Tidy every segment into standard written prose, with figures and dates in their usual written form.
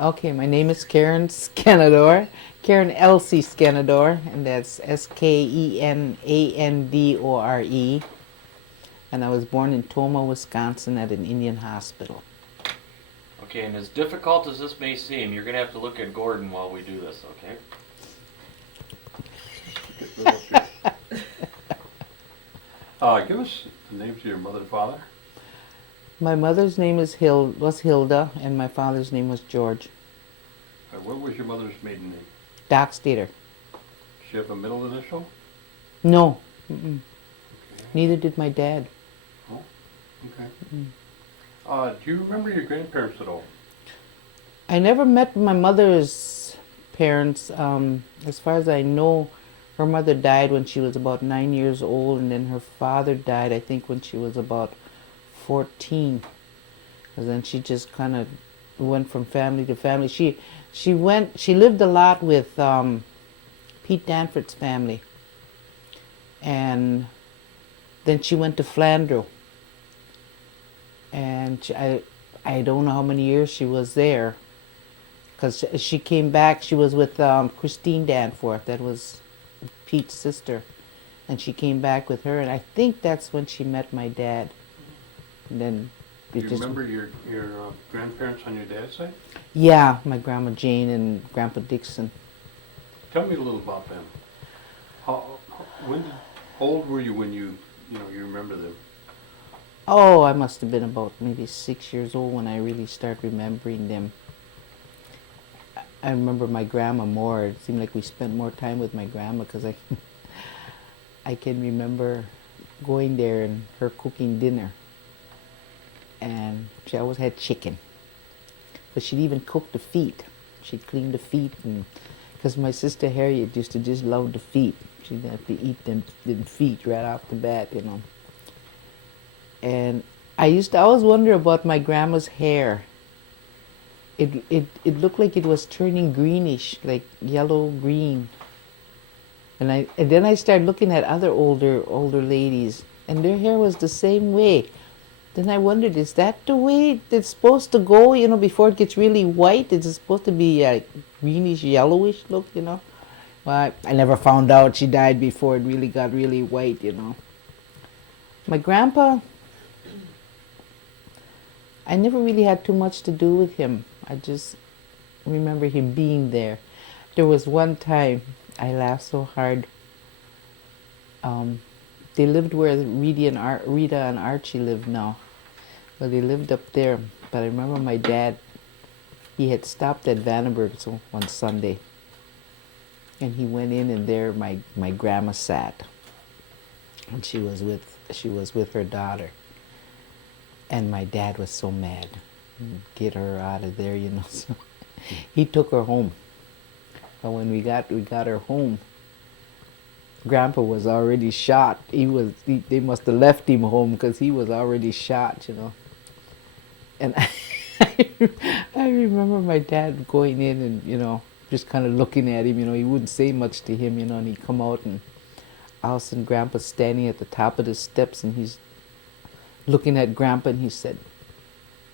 Okay, my name is Karen Skenandore, Karen Elsie Skenandore, and that's Skenandore. And I was born in Toma, Wisconsin at an Indian hospital. Okay, and as difficult as this may seem, you're going to have to look at Gordon while we do this, okay? Give us the names of your mother and father. My mother's name was Hilda, and my father's name was George. What was your mother's maiden name? Dockstader. Did she have a middle initial? No, Okay. neither did my dad. Oh, okay. Do you remember your grandparents at all? I never met my mother's parents. As far as I know, her mother died when she was about 9 years old, and then her father died, I think, when she was about 14. And then she just kind of went from family to family. She lived a lot with Pete Danforth's family, and then she went to Flandreau, and I don't know how many years she was there, because she came back. She was with Christine Danforth, that was Pete's sister, and she came back with her, and I think that's when she met my dad. And then Do you remember your grandparents on your dad's side? Yeah, my Grandma Jane and Grandpa Dixon. Tell me a little about them. How old were you when you remember them? Oh, I must have been about maybe 6 years old when I really start remembering them. I remember my grandma more. It seemed like we spent more time with my grandma because I can remember going there and her cooking dinner. And she always had chicken. But she'd even cook the feet. She'd clean the feet, and because my sister Harriet used to just love the feet. She'd have to eat them feet right off the bat, you know. And I used to always wonder about my grandma's hair. It looked like it was turning greenish, like yellow green. And then I started looking at other older ladies, and their hair was the same way. Then I wondered, is that the way it's supposed to go, you know, before it gets really white? Is it supposed to be like greenish, yellowish look, you know? Well, I never found out. She died before it really got really white, you know. My grandpa, I never really had too much to do with him. I just remember him being there. There was one time I laughed so hard. They lived where Rita and Archie live now. Well, they lived up there. But I remember my dad, he had stopped at Vandenberg's one Sunday. And he went in, and there my grandma sat. And she was with her daughter. And my dad was so mad. Get her out of there, you know. So he took her home. But when we got her home, Grandpa was already shot. They must have left him home because he was already shot, you know. And I remember my dad going in and, you know, just kind of looking at him, you know. He wouldn't say much to him, you know, and he'd come out, and all of a sudden Grandpa's standing at the top of the steps, and he's looking at Grandpa, and he said,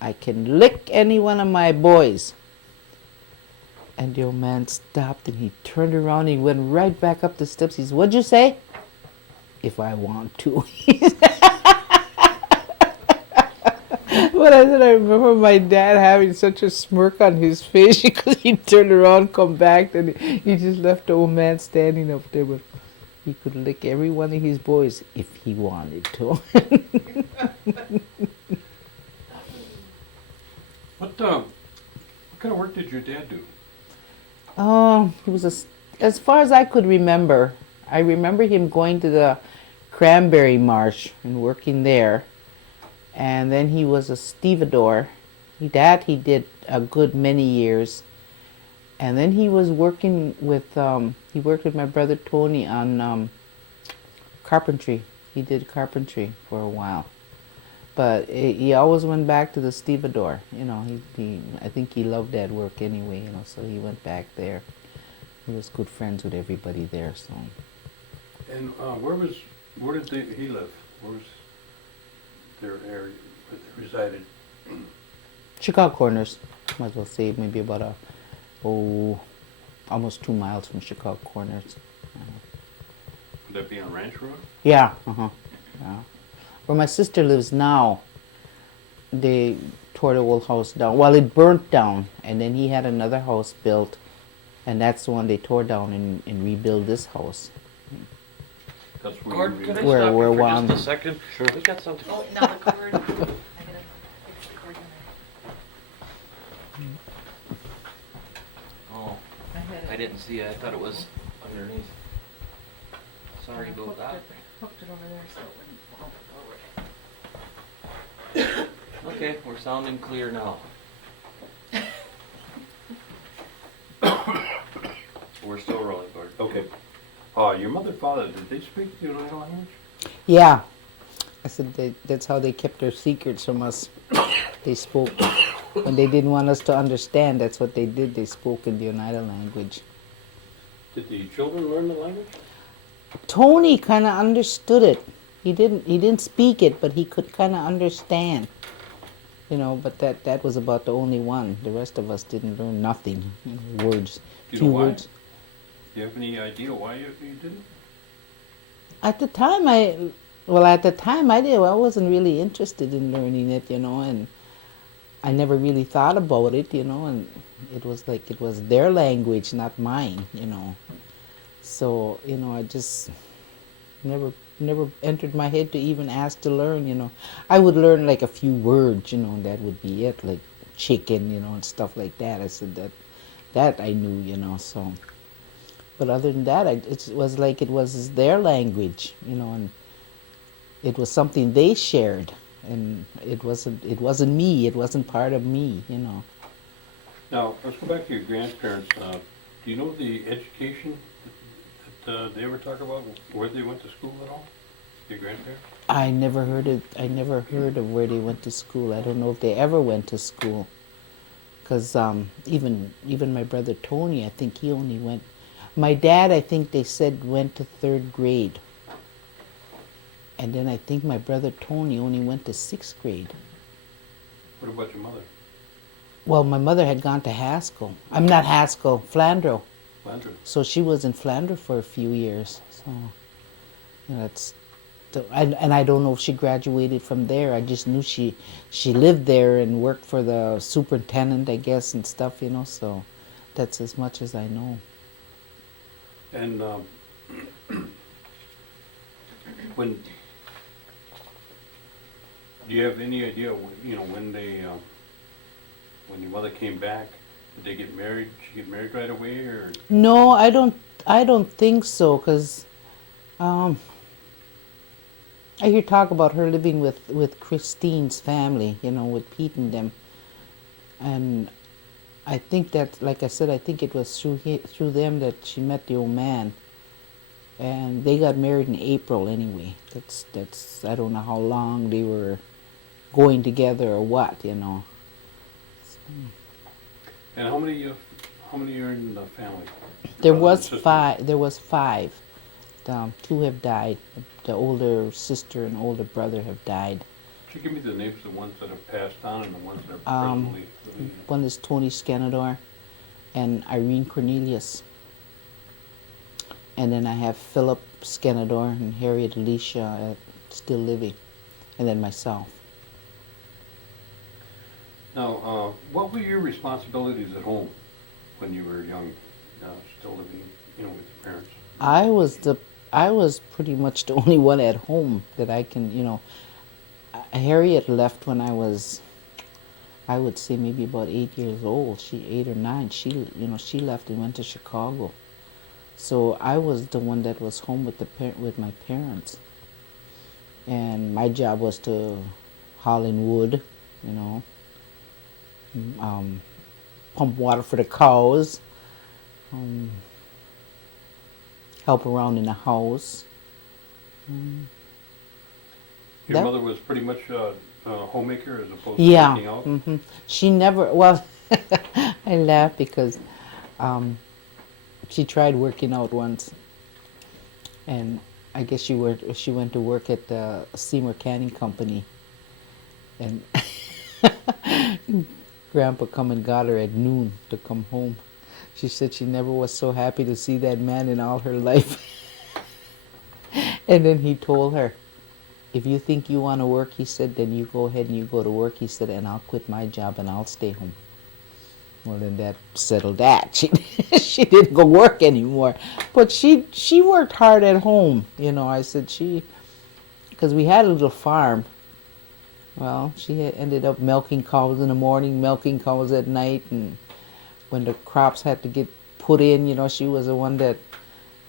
"I can lick any one of my boys." And the old man stopped, and he turned around, and he went right back up the steps. He said, "What'd you say?" "If I want to." But I said, I remember my dad having such a smirk on his face because he turned around, come back, and he just left the old man standing up there. But he could lick every one of his boys if he wanted to. What kind of work did your dad do? He was as far as I could remember, I remember him going to the Cranberry Marsh and working there. And then he was a stevedore. He did a good many years. And then he was working with, he worked with my brother Tony on carpentry. He did carpentry for a while. But he always went back to the stevedore. You know, I think he loved that work anyway, you know, so he went back there. He was good friends with everybody there, so. And where did he live? Where was their area where they resided? Chicago Corners. Might as well say maybe about almost 2 miles from Chicago Corners. Would that be on Ranch Road? Yeah, yeah. Where my sister lives now, they tore the old house down. Well, it burnt down, and then he had another house built, and that's the one they tore down and rebuilt this house. That's where Gordon, you could I read. Where- stop where you for one- just a second? Sure. We got something. Oh, now the cord. I gotta fix the cord in Oh, there. I didn't see it. I thought it was underneath. Sorry about that. Hooked it over there so it wouldn't fall over. Okay, we're sounding clear now. We're still rolling, Gordon. Okay. Your mother and father, did they speak the Oneida language? Yeah, I said that's how they kept their secrets from us. They spoke when they didn't want us to understand. That's what they did. They spoke in the Oneida language. Did the children learn the language? Tony kind of understood it. He didn't speak it, but he could kind of understand. You know, but that was about the only one. The rest of us didn't learn nothing. Words, Do you few know why? words. Do you have any idea why you didn't? At the time, I did. I wasn't really interested in learning it, you know, and I never really thought about it, you know, and it was like it was their language, not mine, you know. So, you know, I just never entered my head to even ask to learn, you know. I would learn like a few words, you know, and that would be it, like chicken, you know, and stuff like that. I said that I knew, you know, so. But other than that, it was like it was their language, you know, and it was something they shared, and it wasn't me. It wasn't part of me, you know. Now, let's go back to your grandparents. Do you know the education that they ever talk about, where they went to school at all? Your grandparents? I never heard of where they went to school. I don't know if they ever went to school, because even my brother Tony, I think he only went. My dad, I think they said went to 3rd grade, and then I think my brother Tony only went to 6th grade. What about your mother? Well, my mother had gone to Haskell. I'm not Haskell, Flandreau. Landry? So she was in Flandreau for a few years. So, you know, and I don't know if she graduated from there. I just knew she lived there and worked for the superintendent, I guess, and stuff, you know. So that's as much as I know. And when, do you have any idea, you know, when when your mother came back, did they get married? Did she get married right away, or? No, I don't think so, because I hear talk about her living with Christine's family, you know, with Pete and them, and I think that, like I said, I think it was through them that she met the old man, and they got married in April anyway. That's I don't know how long they were going together or what, you know. And how many are in the family? There Brothers was and sisters? five. There was 5. 2 have died. The older sister and older brother have died. Could you give me the names of the ones that have passed on and the ones that are Um, presently living? One is Tony Skenandore and Irene Cornelius. And then I have Philip Skenandore and Harriet Alicia still living. And then myself. Now, what were your responsibilities at home when you were young, still living, you know, with your parents? I was pretty much the only one at home that I can, you know. Harriet left when I was, I would say maybe about 8 years old. 8 or 9. She left and went to Chicago. So I was the one that was home with my parents. And my job was to haul in wood, you know, pump water for the cows, help around in the house. Your That- mother was pretty much a homemaker as opposed to Yeah. working out? She never, well, I laugh because she tried working out once. And I guess she went to work at the Seymour Canning Company. And Grandpa come and got her at noon to come home. She said she never was so happy to see that man in all her life. And then he told her, if you think you want to work, he said, then you go ahead and you go to work, he said, and I'll quit my job and I'll stay home. Well, then that settled that. She didn't go work anymore. But she worked hard at home. You know, I said because we had a little farm. Well, she had ended up milking cows in the morning, milking cows at night, and when the crops had to get put in, you know, she was the one that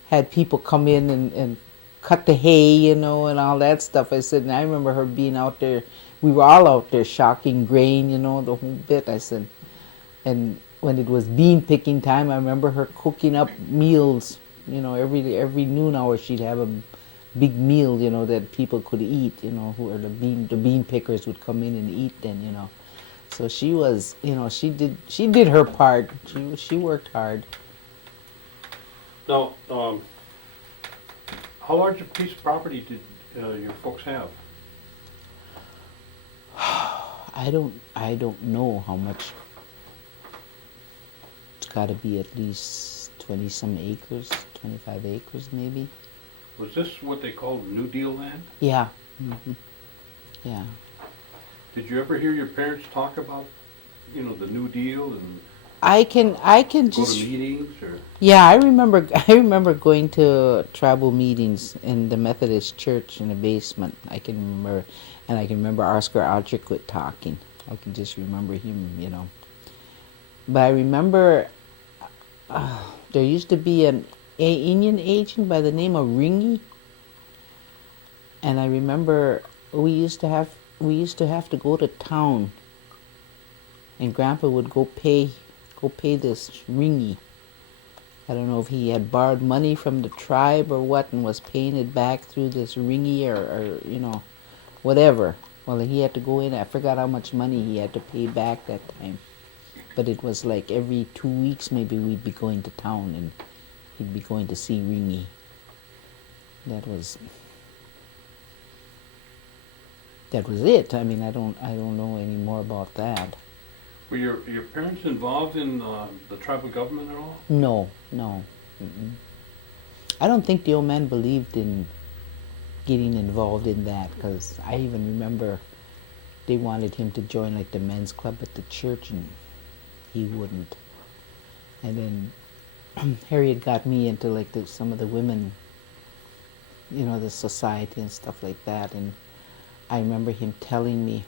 had people come in and cut the hay, you know, and all that stuff. I said, and I remember her being out there. We were all out there shocking grain, you know, the whole bit. I said, and when it was bean picking time, I remember her cooking up meals. You know, every noon hour she'd have a big meal, you know, that people could eat. You know, who are the bean pickers would come in and eat then, you know. So she was, you know, she did her part. She worked hard. Now, how large a piece of property did your folks have? I don't know how much. It's got to be at least 20 some acres, 25 acres maybe. Was this what they called New Deal land? Yeah. Mm-hmm. Yeah. Did you ever hear your parents talk about, you know, the New Deal and I can go just to meetings or? yeah, I remember going to tribal meetings in the Methodist church in the basement. I can remember Oscar Altriquit talking. I can just remember him, you know. But I remember there used to be an Indian agent by the name of Ringy, and I remember we used to have to go to town, and Grandpa would go pay this Ringy. I don't know if he had borrowed money from the tribe or what and was paying it back through this Ringy or you know, whatever. Well, he had to go in. I forgot how much money he had to pay back that time. But it was like every 2 weeks maybe we'd be going to town and he'd be going to see Ringy. That was it. I mean, I don't know any more about that. Were your parents involved in the tribal government at all? No. Mm-mm. I don't think the old man believed in getting involved in that, because I even remember they wanted him to join like the men's club at the church and he wouldn't. And then Harriet got me into like some of the women, you know, the society and stuff like that. And I remember him telling me,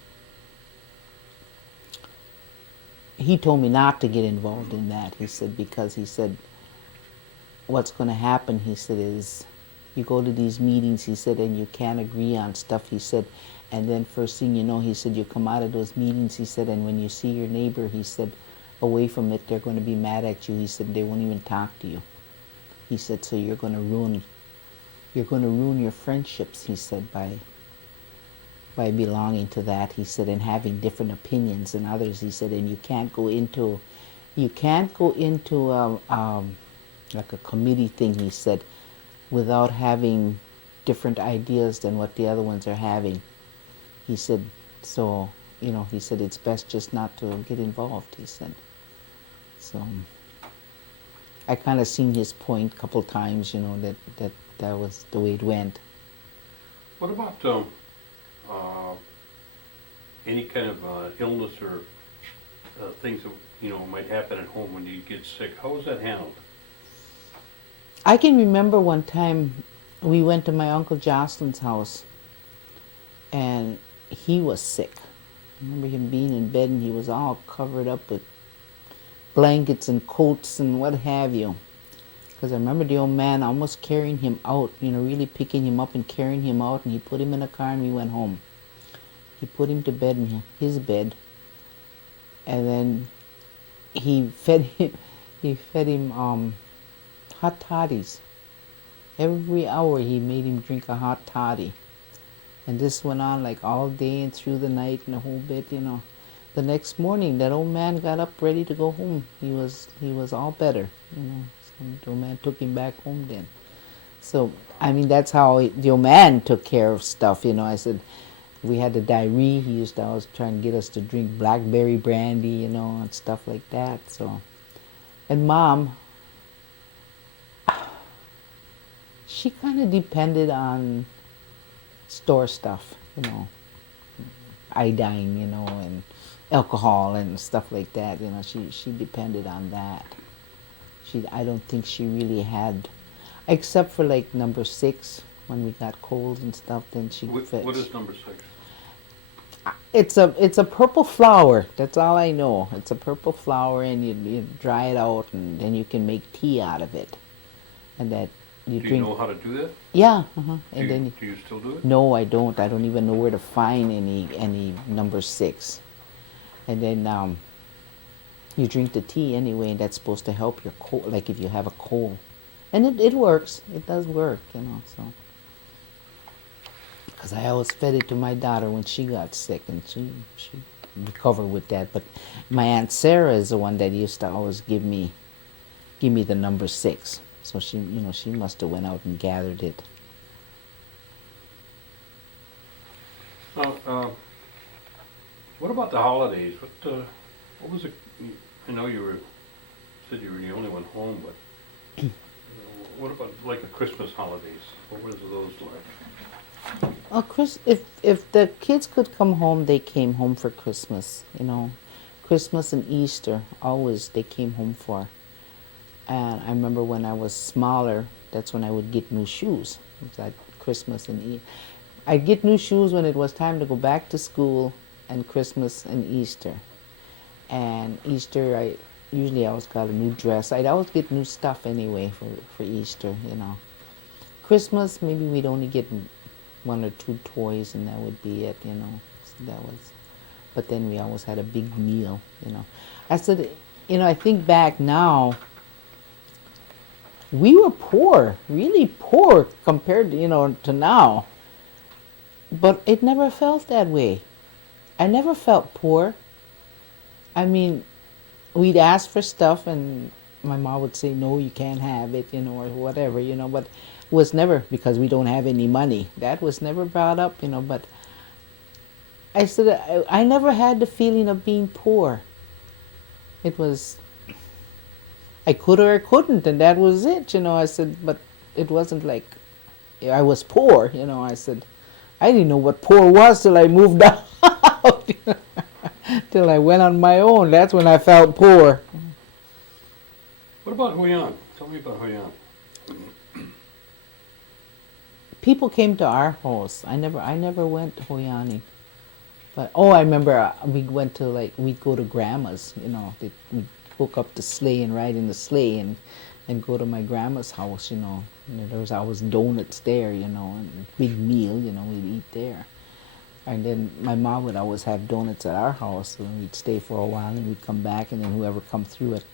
he told me not to get involved in that. He said, because he said, what's going to happen, he said, is you go to these meetings, he said, and you can't agree on stuff, he said, and then first thing you know, he said, you come out of those meetings, he said, and when you see your neighbor, he said, away from it, they're going to be mad at you. He said, they won't even talk to you. He said, so you're going to ruin your friendships, he said, by belonging to that, he said, and having different opinions than others, he said, and you can't go into like a committee thing, he said, without having different ideas than what the other ones are having. He said, so, you know, he said, it's best just not to get involved, he said. So I kind of seen his point a couple times, you know, that was the way it went. What about any kind of illness or things that, you know, might happen at home when you get sick? How was that handled? I can remember one time we went to my Uncle Jocelyn's house and he was sick. I remember him being in bed and he was all covered up with blankets and coats and what have you. Because I remember the old man almost carrying him out, you know, really picking him up and carrying him out, and he put him in a car and we went home. He put him to bed in his bed, and then he fed him hot toddies. Every hour he made him drink a hot toddy. And this went on like all day and through the night and the whole bit, you know. The next morning, that old man got up ready to go home. He was all better, you know. So the old man took him back home then. So, I mean, that's how the old man took care of stuff, you know. I said, we had the diarrhea, he used to always try and get us to drink blackberry brandy, you know, and stuff like that. So, and Mom, she kind of depended on store stuff, you know, iodine, you know, and alcohol and stuff like that. You know, she depended on that. I don't think she really had, except for like number 6 when we got colds and stuff. Then she fetched. What is number 6? It's a purple flower. That's all I know. It's a purple flower, and you dry it out, and then you can make tea out of it, and that you Do drink. you know how to do that? Yeah, Do and then. you still do it? No, I don't. I don't even know where to find any number 6. And then you drink the tea anyway, and that's supposed to help your cold, like if you have a cold. And it works. It does work, you know, so. Because I always fed it to my daughter when she got sick, and she recovered with that. But my Aunt Sarah is the one that used to always give me the number 6. So she must have went out and gathered it. What about the holidays? What was it? I know said you were the only one home, but what about like the Christmas holidays? What was those like? Oh, if the kids could come home, they came home for Christmas. You know, Christmas and Easter always they came home for. And I remember when I was smaller, that's when I would get new shoes. It was like Christmas and Easter. I'd get new shoes when it was time to go back to school, and Christmas and Easter. And Easter, I always got a new dress. I'd always get new stuff anyway for Easter, you know. Christmas, maybe we'd only get 1 or 2 toys, and that would be it, you know. So but then we always had a big meal, you know. I said, you know, I think back now, we were poor, really poor compared, you know, to now. But it never felt that way. I never felt poor. I mean, we'd ask for stuff, and my mom would say, no, you can't have it, you know, or whatever, you know, but it was never because we don't have any money. That was never brought up, you know, but I said, I never had the feeling of being poor. It was, I could or I couldn't, and that was it, you know. I said, but it wasn't like I was poor, you know. I said, I didn't know what poor was till I moved out. Till I went on my own. That's when I felt poor. What about Huyan? Tell me about Huyan. People came to our house. I never went to Hoyani. But I remember we'd go to grandma's, you know. We'd hook up the sleigh and ride in the sleigh and go to my grandma's house, you know. And there was always donuts there, you know, and a big meal, you know, we'd eat there. And then my mom would always have donuts at our house, and we'd stay for a while, and we'd come back, and then whoever come through it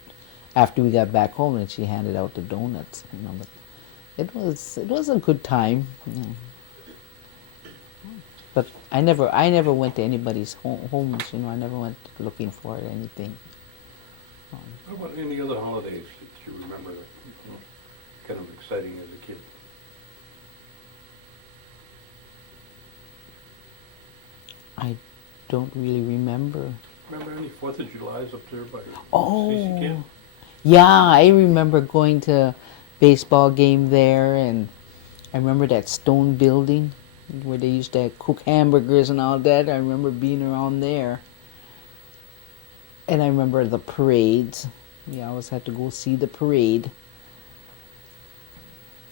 after we got back home, and she handed out the donuts, you know. But it was a good time. You know. But I never went to anybody's homes, you know. I never went looking for anything. What about any other holidays that you remember that kind of exciting as a kid? I don't really remember. Remember any 4th of Julys up there by Oh, Stacy Camp? yeah, I remember going to baseball game there, and I remember that stone building where they used to cook hamburgers and all that. I remember being around there. And I remember the parades. We always had to go see the parade.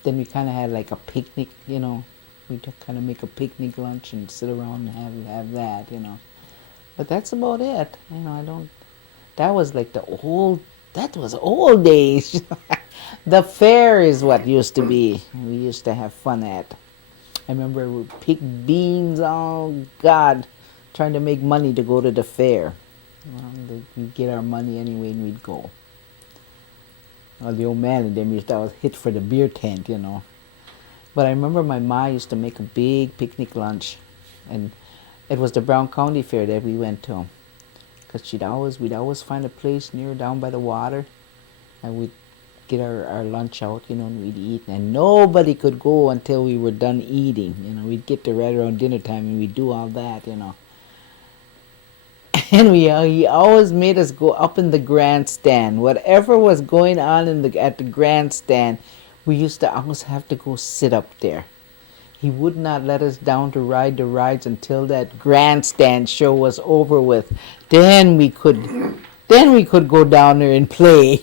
Then we kind of had like a picnic, you know. We'd kind of make a picnic lunch and sit around and have that, you know. But that's about it. You know, that was like that was old days. The fair is what used to be. We used to have fun at. I remember we pick beans, oh God, trying to make money to go to the fair. Well, we'd get our money anyway and we'd go. Well, the old man and them used to always hit for the beer tent, you know. But I remember my ma used to make a big picnic lunch, and it was the Brown County Fair that we went to. Because we'd always find a place near down by the water, and we'd get our lunch out, and we'd eat, and nobody could go until we were done eating. We'd get to right around dinner time, and we'd do all that. And he always made us go up in the grandstand. Whatever was going on at the grandstand, we used to always have to go sit up there. He would not let us down to ride the rides until that grandstand show was over with. Then we could go down there and play.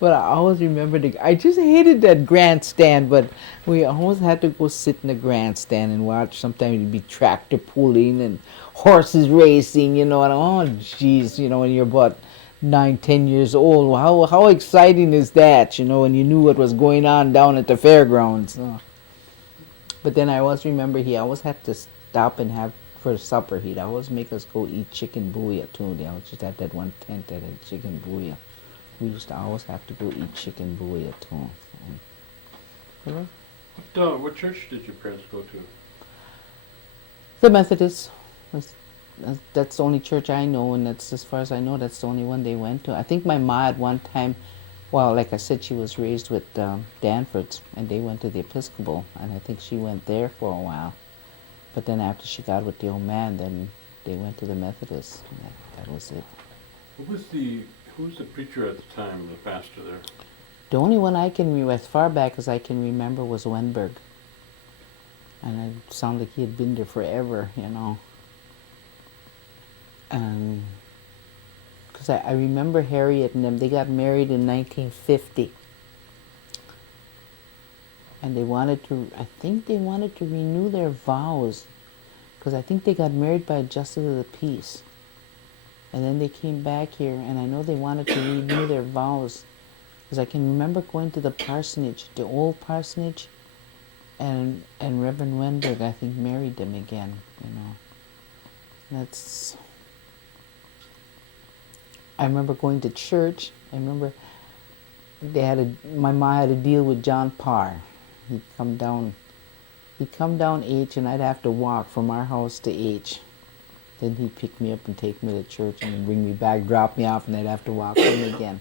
But I always remember I just hated that grandstand, but we always had to go sit in the grandstand and watch. Sometimes it'd be tractor pulling and horses racing, and oh geez, when you're about 9-10 years old, how exciting is that, when you knew what was going on down at the fairgrounds. But then I always remember he always had to stop and have for supper. He'd always make us go eat chicken bouillon too. They always just had that one tent that had chicken bouillon. We used to always have to go eat chicken bouillon too. What church did your parents go to? The Methodists. That's the only church I know, and that's, as far as I know, that's the only one they went to. I think my ma at one time, well, like I said, she was raised with Danfords, and they went to the Episcopal, and I think she went there for a while. But then after she got with the old man, then they went to the Methodists. And that was it. Who was the preacher at the time, the pastor there? The only one I can remember, as far back as I can remember, was Wenberg. And it sounded like he had been there forever, Because I remember Harriet and them, they got married in 1950. And I think they wanted to renew their vows. Because I think they got married by a justice of the peace. And then they came back here, and I know they wanted to renew their vows. Because I can remember going to the parsonage, the old parsonage, and Reverend Wenberg, I think, married them again, I remember going to church. I remember my mom had a deal with John Parr. He'd come down H, and I'd have to walk from our house to H. Then he'd pick me up and take me to church and then bring me back, drop me off, and I'd have to walk home again.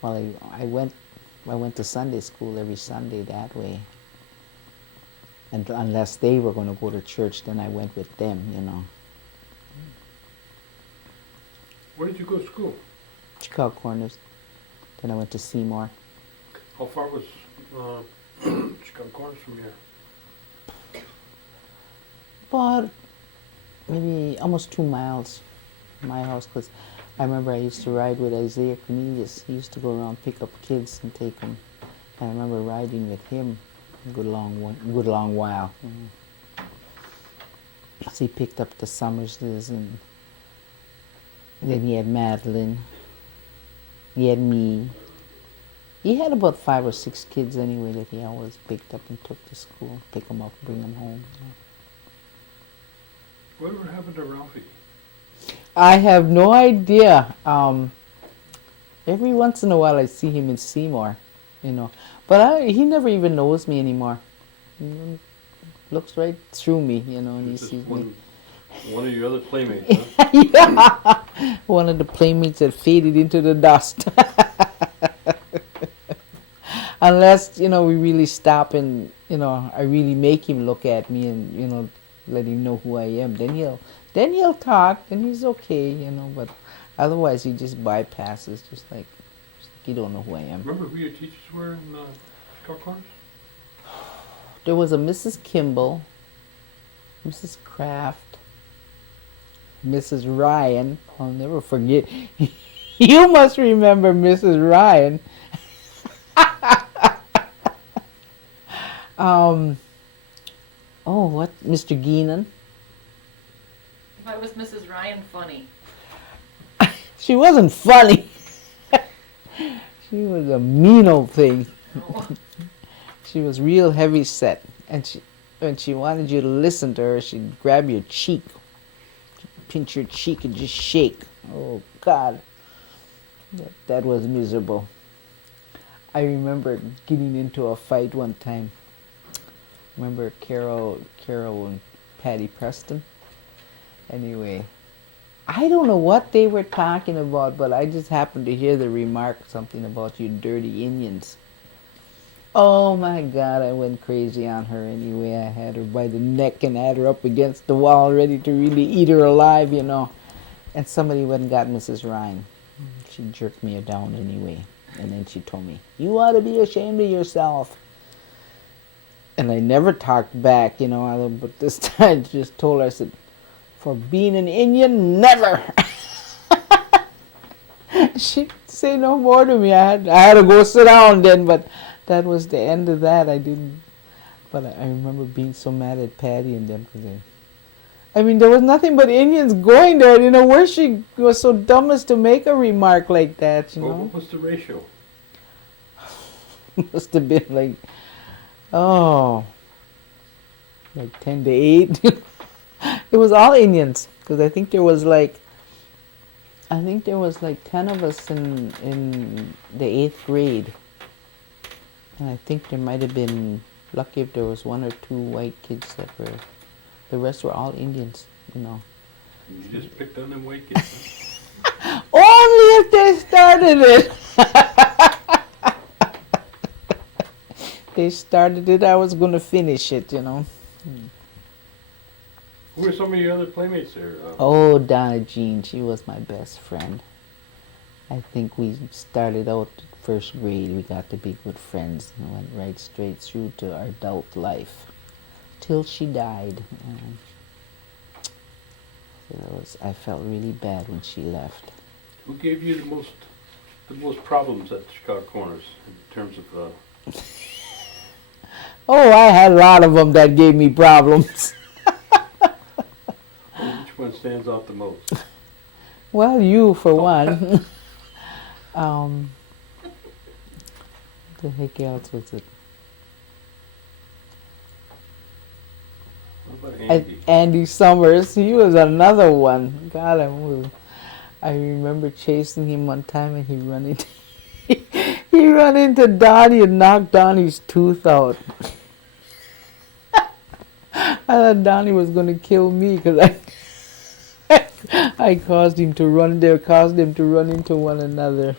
Well, I went to Sunday school every Sunday that way. And unless they were going to go to church, then I went with them, Where did you go to school? Chicago Corners. Then I went to Seymour. How far was Chicago Corners from here? About maybe almost 2 miles from my house, because I remember I used to ride with Isaiah Cornelius. He used to go around, pick up kids and take them. And I remember riding with him a good long while. So he picked up the Summerses, and then he had Madeline. He had me. He had about 5 or 6 kids anyway that he always picked up and took to school, pick them up, bring them home. Whatever happened to Ralphie? I have no idea. Every once in a while I see him in Seymour, But he never even knows me anymore. Looks right through me, and he sees me. One of your other playmates, huh? Yeah. One of the playmates that faded into the dust. Unless, we really stop and, I really make him look at me and, let him know who I am. Then he'll talk, then he's okay, but otherwise he just bypasses, just like you don't know who I am. Remember who your teachers were in Chicago Corners? There was a Mrs. Kimball, Mrs. Kraft, Mrs. Ryan. I'll never forget. You must remember Mrs. Ryan. Mr. Geenan. Why was Mrs. Ryan funny? She wasn't funny. She was a mean old thing. No. She was real heavy set, and when she wanted you to listen to her, she'd grab your cheek, pinch your cheek, and just shake. Oh God, that was miserable. I remember getting into a fight one time. Remember Carol and Patty Preston? Anyway, I don't know what they were talking about, but I just happened to hear the remark something about you dirty Indians. Oh my God, I went crazy on her anyway. I had her by the neck and had her up against the wall ready to really eat her alive, you know. And somebody went and got Mrs. Ryan. She jerked me down anyway. And then she told me, you ought to be ashamed of yourself. And I never talked back, you know, but this time I just told her, I said, for being an Indian, never. She didn't say no more to me. I had to go sit down then, but that was the end of that. I didn't, but I remember being so mad at Patty and them because I mean, there was nothing but Indians going there. You know, where she was so dumb as to make a remark like that, you know. What was the ratio? Must have been like, oh, like 10 to 8. It was all Indians because I think there was like 10 of us in the 8th grade. And I think there might have been, lucky if there was 1 or 2 white kids that were, the rest were all Indians, you know. You just picked on them white kids, huh? Only if they started it. They started it, I was going to finish it, you know. Who were some of your other playmates there? Oh, Donna Jean, she was my best friend. I think we started out first grade, we got to be good friends and went right straight through to our adult life till she died. I felt really bad when she left. Who gave you the most problems at the Chicago Corners in terms of? Oh, I had a lot of them that gave me problems. Which one stands out the most? Well, you for one. The heck else was it? What about Andy? Andy Summers, he was another one. God, I remember chasing him one time and he ran into Donnie and knocked Donnie's tooth out. I thought Donnie was going to kill me because I caused him to run into one another.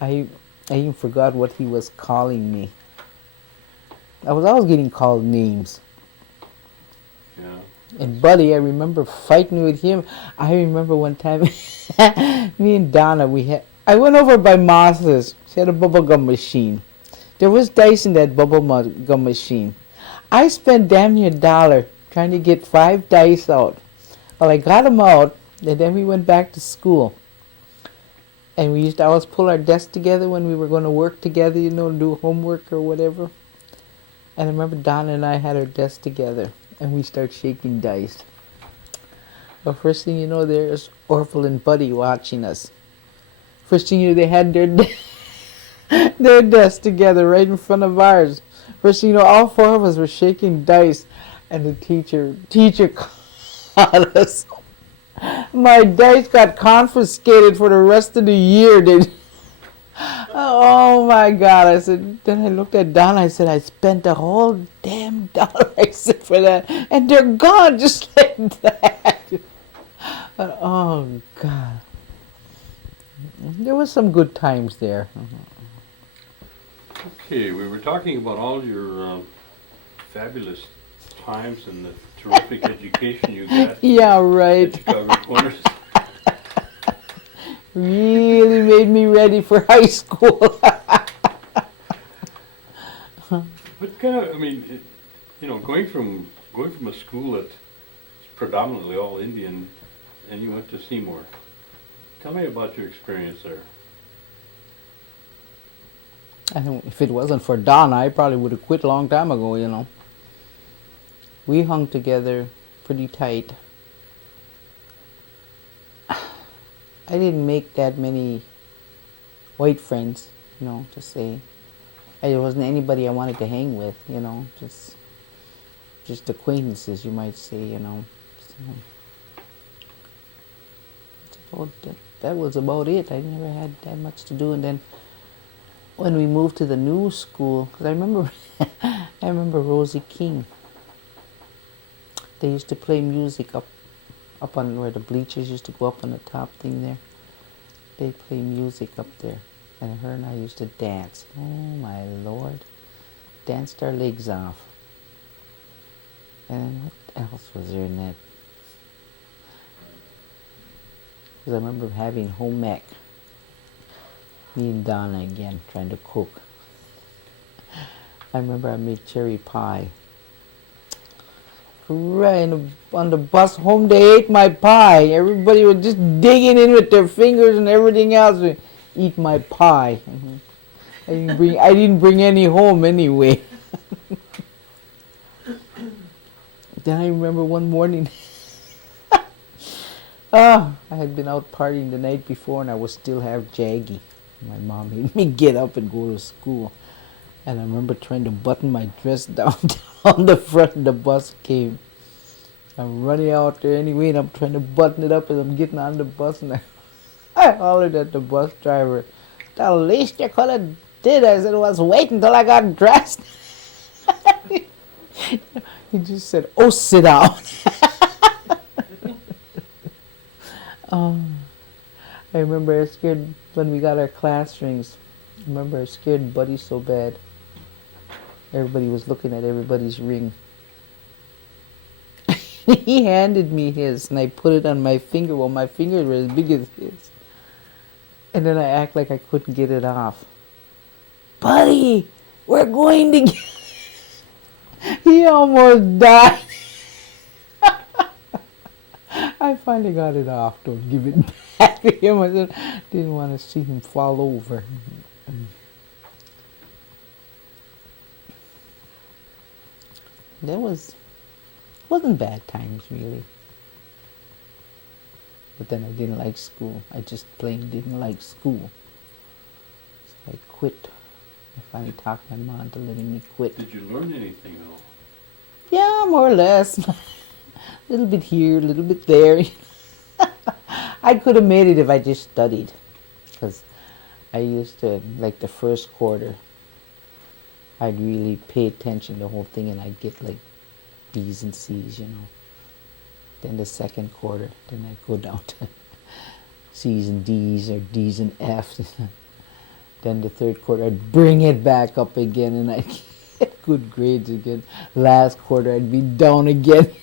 I even forgot what he was calling me. I was always getting called names. Yeah. And Buddy, I remember fighting with him. I remember one time, me and Donna, I went over by Moss's. She had a bubble gum machine. There was dice in that bubble gum machine. I spent damn near $1 trying to get 5 dice out. Well, I got them out, and then we went back to school. And we used to always pull our desks together when we were going to work together, you know, do homework or whatever. And I remember Donna and I had our desks together, and we start shaking dice. The first thing you know, there's Orville and Buddy watching us. First thing you know, they had their desks together right in front of ours. First thing you know, all 4 of us were shaking dice, and the teacher caught us. My dice got confiscated for the rest of the year. Oh my God! I said. Then I looked at Donna. I said, I spent the whole damn $1 I said for that, and they're gone just like that. Oh God! There was some good times there. Okay, we were talking about all your fabulous times and the terrific education you got. Yeah, At right. Chicago Corners. Really made me ready for high school. What kind of, I mean, going from a school that's predominantly all Indian, and you went to Seymour. Tell me about your experience there. And if it wasn't for Donna, I probably would have quit a long time ago, you know. We hung together pretty tight. I didn't make that many white friends, you know, to say. There wasn't anybody I wanted to hang with, you know, just acquaintances, you might say, you know. So that was about it. I never had that much to do. And then when we moved to the new school, because I remember Rosie King. They used to play music up up on where the bleachers used to go up on the top thing there. They play music up there. And her and I used to dance. Oh my Lord. Danced our legs off. And what else was there in that? Because I remember having home ec. Me and Donna again trying to cook. I remember I made cherry pie. Right on the bus home, they ate my pie. Everybody was just digging in with their fingers and everything else to eat my pie. I didn't bring any home anyway. Then I remember one morning, I had been out partying the night before and I was still half jaggy. My mom made me get up and go to school. And I remember trying to button my dress down on the front and the bus came. I'm running out there anyway and I'm trying to button it up as I'm getting on the bus and I hollered at the bus driver, "The least you could have did," I said, "was wait until I got dressed." He just said, "Oh, sit down." I remember I was scared when we got our class rings. I remember I scared Buddy so bad. Everybody was looking at everybody's ring. He handed me his and I put it on my finger. Well, my fingers were as big as his. And then I act like I couldn't get it off. "Buddy, we're going to get..." He almost died. I finally got it off. Don't give it back to him. I said, didn't want to see him fall over. That wasn't bad times really. But then I didn't like school. I just plain didn't like school. So I quit. I finally talked my mom into letting me quit. Did you learn anything at all? Yeah, more or less. A little bit here, a little bit there. I could have made it if I just studied. Because I used to, like the first quarter, I'd really pay attention to the whole thing and I'd get like B's and C's, you know. Then the second quarter, then I'd go down to C's and D's or D's and F's. Then the third quarter, I'd bring it back up again and I'd get good grades again. Last quarter, I'd be down again.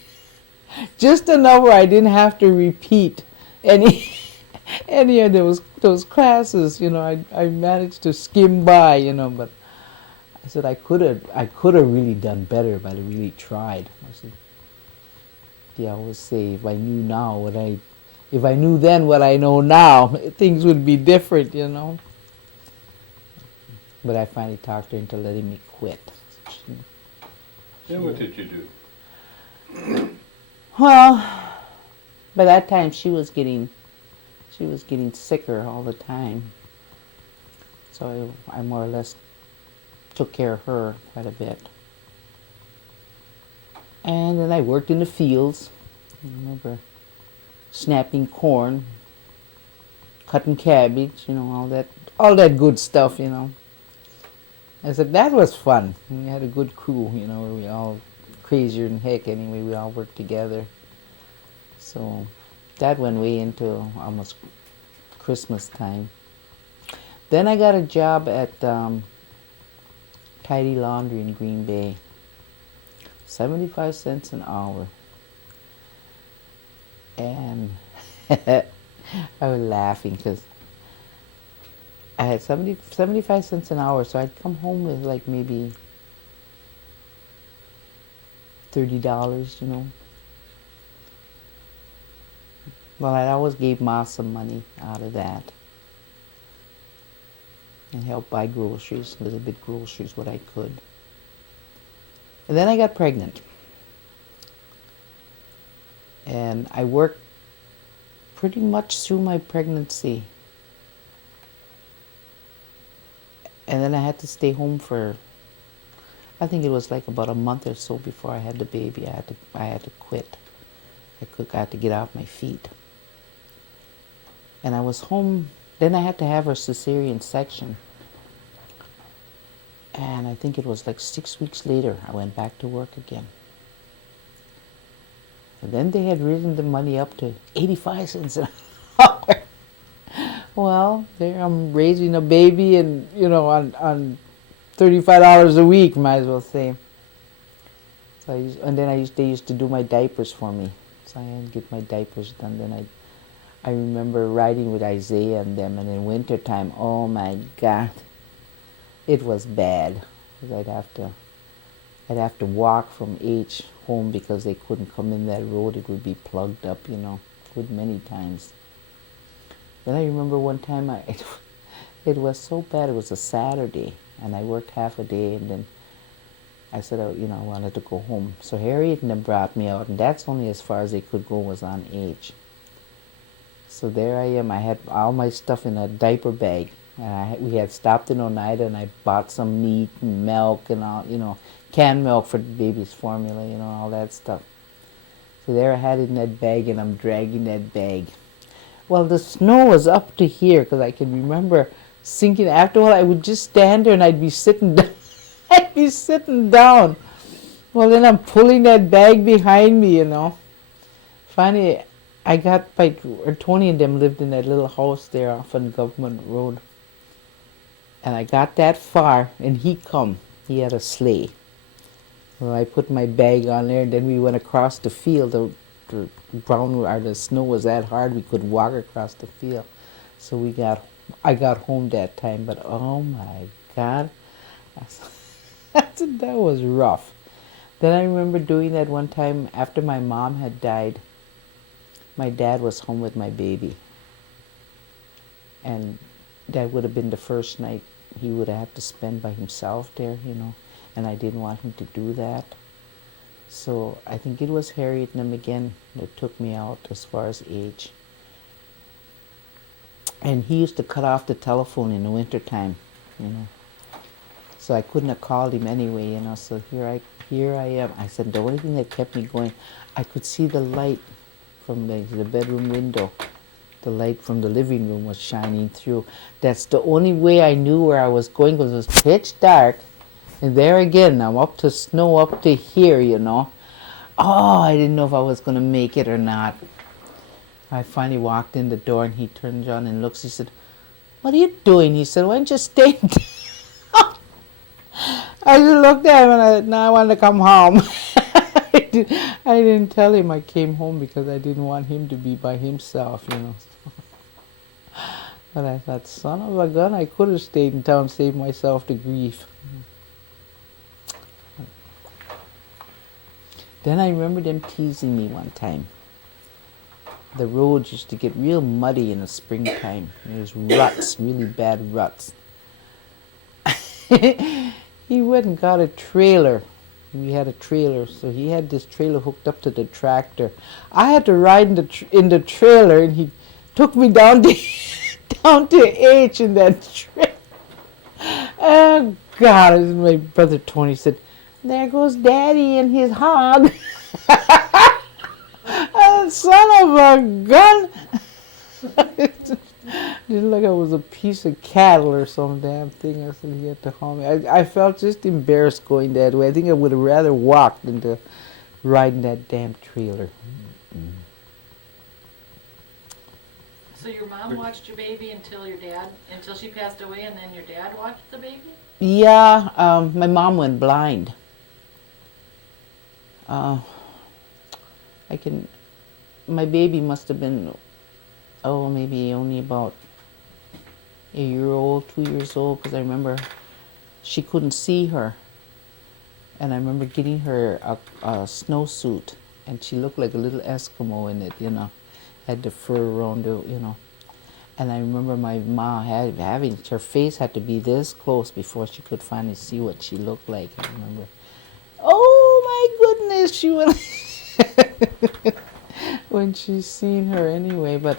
Just enough where I didn't have to repeat any of those classes, you know. I managed to skim by, you know, but I said I could have really done better if I really tried. I said, I always say if I knew then what I know now, things would be different, you know. But I finally talked her into letting me quit. Then what did you do? Well, by that time she was getting sicker all the time. So I more or less took care of her quite a bit. And then I worked in the fields. I remember snapping corn, cutting cabbage, you know, all that good stuff, you know. I said that was fun. We had a good crew, you know, we all crazier than heck anyway, we all worked together. So that went way into almost Christmas time. Then I got a job at Tidy Laundry in Green Bay. 75 cents an hour. And I was laughing because I had 75 cents an hour, so I'd come home with like maybe $30, you know. Well, I always gave Ma some money out of that and helped buy groceries, a little bit groceries, what I could. And then I got pregnant. And I worked pretty much through my pregnancy. And then I had to stay home for, I think it was like about a month or so before I had the baby. I had to quit. I had to get off my feet. And I was home, then I had to have her cesarean section. And I think it was like 6 weeks later, I went back to work again. And then they had risen the money up to 85 cents an hour. Well, there I'm raising a baby and, on $35 a week, might as well say. So they used to do my diapers for me. So I had to get my diapers done. Then I remember riding with Isaiah and them, and in wintertime, oh my God, it was bad. 'Cause I'd have to walk from H home because they couldn't come in that road. It would be plugged up, good many times. Then I remember one time it was so bad. It was a Saturday, and I worked half a day, and then I said, I wanted to go home. So Harriet and them brought me out, and that's only as far as they could go was on H. So there I am. I had all my stuff in a diaper bag, and we had stopped in Oneida, and I bought some meat and milk and all, canned milk for the baby's formula, all that stuff. So there I had it in that bag, and I'm dragging that bag. Well, the snow was up to here, because I can remember sinking. After a while, I would just stand there, and I'd be sitting down. I'd be sitting down. Well, then I'm pulling that bag behind me, Finally, I got Tony and them lived in that little house there off on Government Road. And I got that far, and he come. He had a sleigh. Well, I put my bag on there, and then we went across the field. The snow was that hard we could walk across the field. So I got home that time, but oh my God, that was rough. Then I remember doing that one time after my mom had died. My dad was home with my baby, and that would have been the first night he would have had to spend by himself there, and I didn't want him to do that. So I think it was Harriet and them again that took me out as far as H. And he used to cut off the telephone in the wintertime, So I couldn't have called him anyway, So here I am. I said the only thing that kept me going, I could see the light from the bedroom window. The light from the living room was shining through. That's the only way I knew where I was going, because it was pitch dark. And there again, I'm up to snow up to here, Oh, I didn't know if I was going to make it or not. I finally walked in the door, and he turns on and looks. He said, "What are you doing?" He said, "Why don't you stay down?" I just looked at him, and I said, "No, I want to come home." I didn't tell him I came home because I didn't want him to be by himself, But I thought, son of a gun, I could have stayed in town, saved myself the grief. Then I remember them teasing me one time. The roads used to get real muddy in the springtime. There's ruts, really bad ruts. He went and got a trailer. We had a trailer, so he had this trailer hooked up to the tractor. I had to ride in the trailer, and he took me down to H in that trailer. Oh God! My brother Tony said, "There goes Daddy and his hog." Son of a gun! Didn't look like I was a piece of cattle or some damn thing. I said he had to haul me. I felt just embarrassed going that way. I think I would have rather walked than to ride in that damn trailer. Mm-hmm. So your mom watched your baby until she passed away, and then your dad watched the baby? Yeah, my mom went blind. My baby must have been, maybe only about a year old, 2 years old, because I remember she couldn't see her. And I remember getting her a snowsuit, and she looked like a little Eskimo in it, had the fur around her, And I remember my mom having, her face had to be this close before she could finally see what she looked like. I remember, oh my goodness, she went when she seen her anyway. But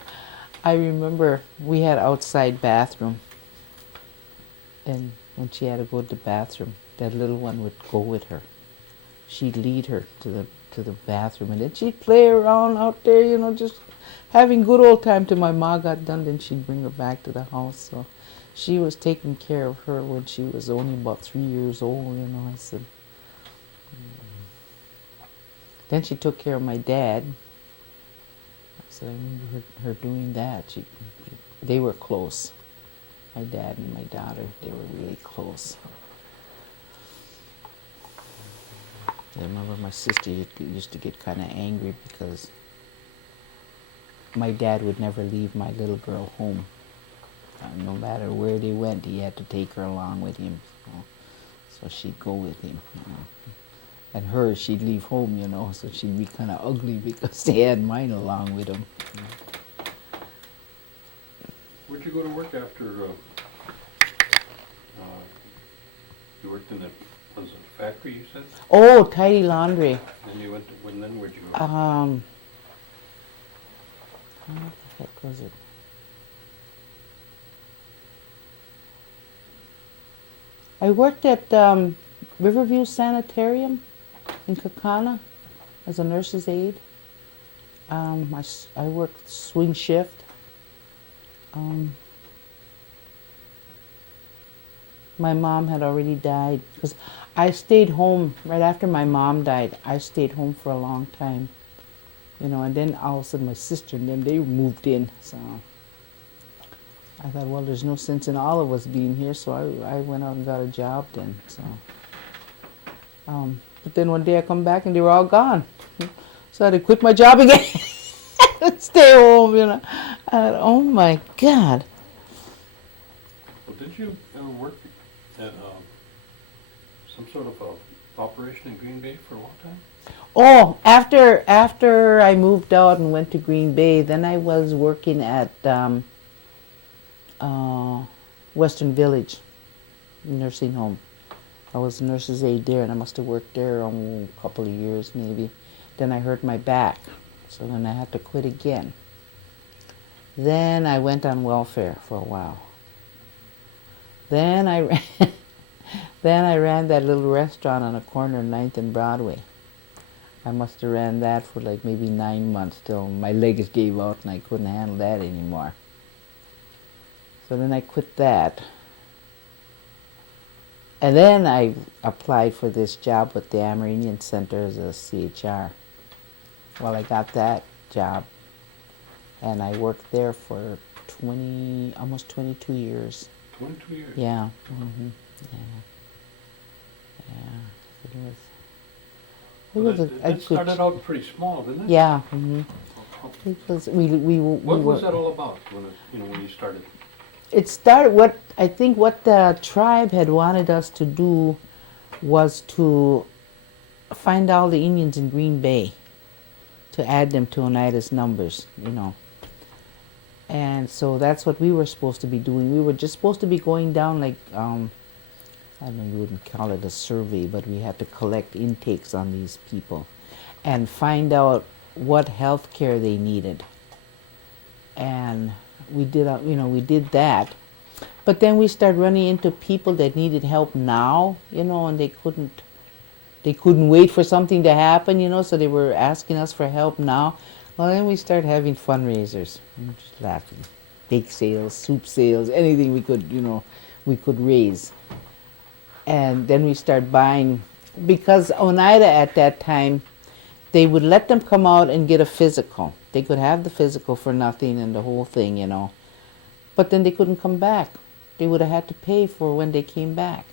I remember we had outside bathroom, and when she had to go to the bathroom, that little one would go with her. She'd lead her to the bathroom, and then she'd play around out there, just having good old time till my ma got done. Then she'd bring her back to the house. So she was taking care of her when she was only about 3 years old. I said, Then she took care of my dad. So I remember her doing that. They were close. My dad and my daughter, they were really close. I remember my sister used to get kind of angry because my dad would never leave my little girl home. No matter where they went, he had to take her along with him. So she'd go with him. And her, she'd leave home, so she'd be kind of ugly because they had mine along with them. Where'd you go to work after you worked in was it a factory, you said? Oh, Tidy Laundry. Then you went to, where'd you go? What the heck was it? I worked at Riverview Sanitarium in Kakana as a nurse's aide. I worked swing shift. My mom had already died because I stayed home right after my mom died. I stayed home for a long time, and then all of a sudden my sister and them, they moved in. So I thought, well, there's no sense in all of us being here, so I went out and got a job then. So, but then one day I come back and they were all gone. So I had to quit my job again and stay home, I thought, oh my God. Well, did you ever work at some sort of a operation in Green Bay for a long time? Oh, after I moved out and went to Green Bay, then I was working at Western Village nursing home. I was a nurse's aide there, and I must have worked there a couple of years maybe. Then I hurt my back, so then I had to quit again. Then I went on welfare for a while. Then I ran that little restaurant on a corner of 9th and Broadway. I must have ran that for like maybe 9 months till my legs gave out and I couldn't handle that anymore. So then I quit that. And then I applied for this job with the Amerindian Center as a CHR. Well, I got that job, and I worked there for almost 22 years. 22 years? Yeah. Mm-hmm. Yeah. It was a That started out pretty small, didn't it? Yeah. Mm-hmm. It was, What was that all about when you started? It started, what the tribe had wanted us to do was to find all the Indians in Green Bay, to add them to Oneida's numbers, And so that's what we were supposed to be doing. We were just supposed to be going down like, I don't know, you wouldn't call it a survey, but we had to collect intakes on these people and find out what health care they needed. And we did that. But then we started running into people that needed help now, and they couldn't wait for something to happen, so they were asking us for help now. Well, then we started having fundraisers. I'm just laughing. Bake sales, soup sales, anything we could raise. And then we started buying, because Oneida at that time, they would let them come out and get a physical. They could have the physical for nothing and the whole thing, But then they couldn't come back. They would have had to pay for when they came back.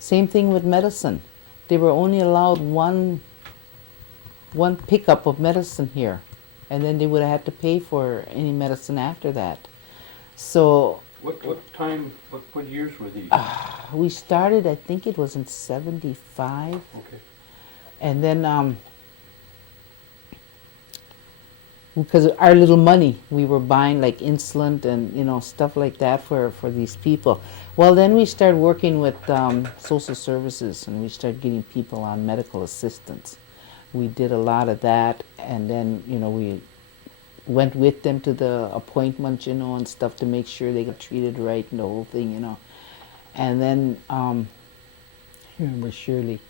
Same thing with medicine. They were only allowed one pickup of medicine here, and then they would have had to pay for any medicine after that. So What years were these? we started, I think it was in 75. Okay. And then because our little money, we were buying like insulin and stuff like that for these people. Well, then we started working with social services, and we started getting people on medical assistance. We did a lot of that, and then we went with them to the appointment, and stuff to make sure they got treated right and the whole thing, And then I remember Shirley.